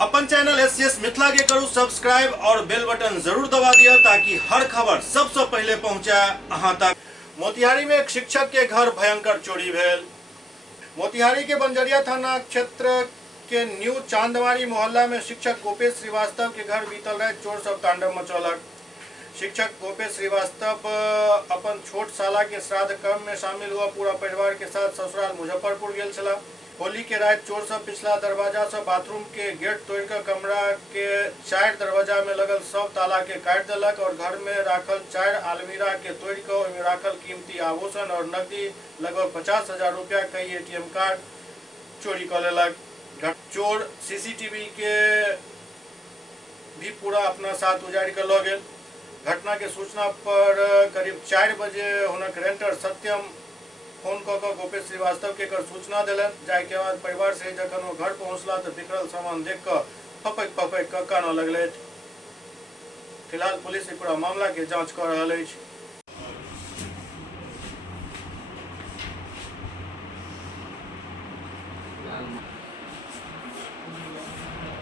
अपन channel SCS Mithila के करू subscribe और बेल बटन जरूर दबा दिया ताकि हर खबर सबसे पहले पहुंचा अहां तक। मोतिहारी में एक शिक्षक के घर भयंकर चोरी भेल। मोतिहारी के बंजरिया थाना क्षेत्र के न्यू चांदवारी मोहल्ला में शिक्षक गोपेश श्रीवास्तव के घर बीतल रात चोर सब तांडव मचौलक। शिक्षक गोपेश श्रीवास्तव अपन छोट साला के श्राद्ध कर्म में शामिल हुआ पूरा परिवार के साथ ससुराल मुजफ्फरपुर गेल छला। होली के रात चोर सब पिछला दरवाजा से बाथरूम के गेट तोड़ कर कमरा के 4 दरवाजा में लगल सब ताला के काट दिलक और घर में राखल 4 अलमीरा के तोड़ कर ओहिमे राखल कीमती आभूषण और नकदी लगभग 50,000 रुपया कई एटीएम कार्ड चोरी कर लेलक। चोर सीसीटीवी के भी पूरा अपना साथ उजाड़ कर लऽ गेल। घटना के सूचना पर करीब 4 बजे हुनक रेंटर सत्यम फोन कऽ गोपेश श्रीवास्तव के कर सूचना दिलन। जाय के बाद परिवार से जखन वो घर पहुंचला तो बिखरल सामान देख कर फपैक कऽ कानऽ लगलै। फिलहाल पुलिस पूरा मामला के जांच कर रहल अछि।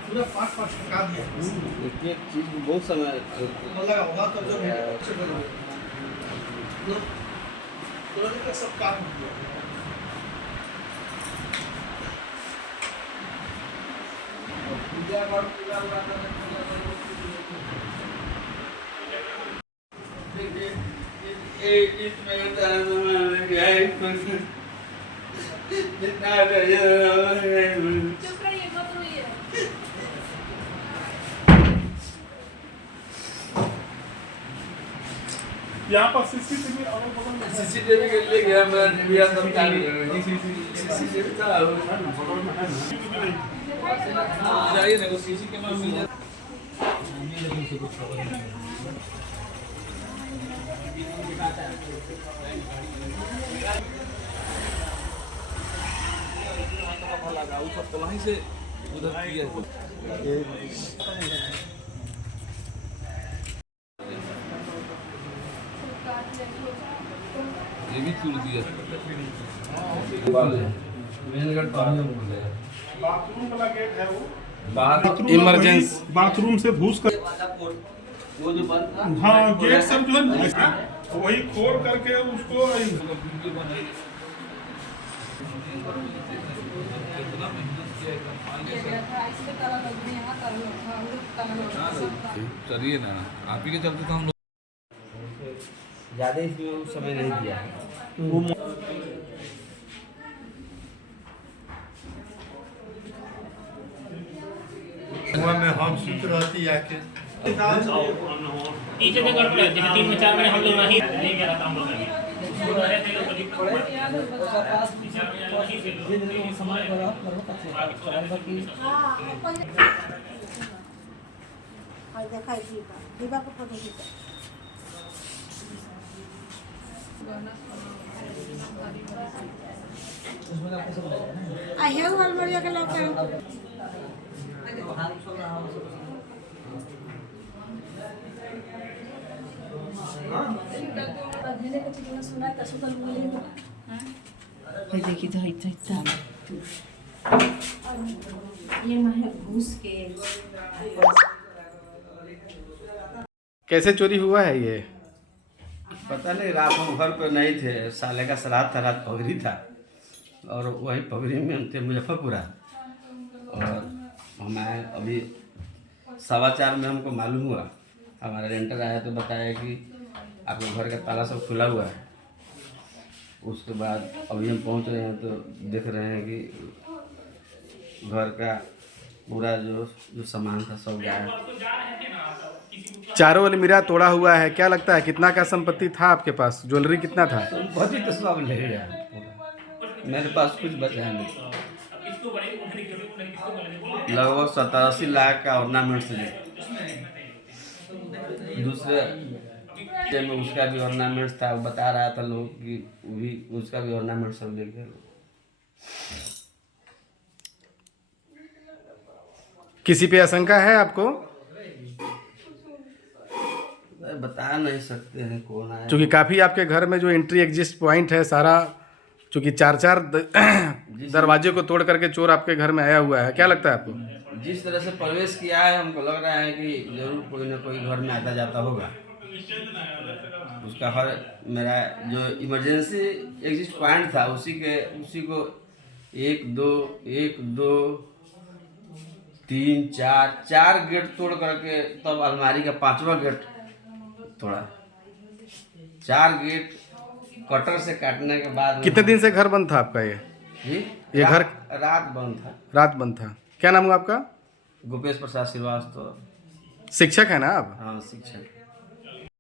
पूरा 5 टका दिया एक चीज बहुत समय लगा होगा तो जो तो सब काम दिया। पूजा यहाँ पर सीसीटीवी के लिए गया मैं इंडिया सब चालू सीसीटीवी का जाइए ना को सीसी कैमरा मिल जाए। उस सब तो वहीं से उधर किया ये भी चूल दिया बाथरूम वाला गेट है वो बाथरूम इमरजेंसी बाथरूम से घुस कर वो जो बंद था हाँ गेट सब जो है वही खोल करके उसको करिए ना आप ही के चलते तो हम लोग ज़्यादा इसमें उस समय नहीं दिया में हम सूत रहती आके नीचे से गड़बड़ है जैसे 3 में 4 में हम लोग नहीं ले गया था हम लोग रहे थे लोग करीब दिखाई दीपा को फोटो खींचा आहे अलमारिया के लॉकर देखी तो इतना ये मैं घुस के कैसे चोरी हुआ है ये? पता नहीं, रात हम घर पर नहीं थे, साले का श्राद्ध था, रात पगड़ी था और वही पगड़ी में हम थे मुजफ्फरपुरा और हम आए अभी 4:15 में हमको मालूम हुआ। हमारा रेंटर आया तो बताया कि आपके घर का ताला सब खुला हुआ है। उसके बाद अभी हम पहुंच रहे हैं तो देख रहे हैं कि घर का पूरा जो सामान था सब गायब। चारों अलमीरा तोड़ा हुआ है। क्या लगता है कितना का संपत्ति था आपके पास? ज्वेलरी कितना था? संपत्ति तो सब ले गया, मेरे पास कुछ बचा नहीं। लगभग 70-80 लाख का ऑर्नामेंट्स ले, दूसरे में उसका भी ऑर्नामेंट्स था। वो बता रहा था लोग कि भी उसका भी ऑर्नामेंट सब ले गए। किसी पे आशंका है आपको? बता नहीं सकते हैं कौन आया, क्योंकि काफ़ी आपके घर में जो एंट्री एग्जिट पॉइंट है सारा, चूँकि 4 दरवाजे को तोड़ करके चोर आपके घर में आया हुआ है। क्या लगता है आपको? जिस तरह से प्रवेश किया है हमको लग रहा है कि जरूर कोई ना कोई घर में आता जाता होगा। उसका हर मेरा जो इमरजेंसी एग्जिट पॉइंट था उसी को 1 2 1 2 3 4 गेट तोड़ करके तब अलमारी का 5वां गेट तोड़ा। 4 गेट कटर से काटने के बाद कितने दिन से घर बंद था आपका ये? जी ये घर रात बंद था। रात बंद था। क्या नाम हुआ आपका? गोपेश प्रसाद श्रीवास्तव। शिक्षक है ना आप? हाँ शिक्षक।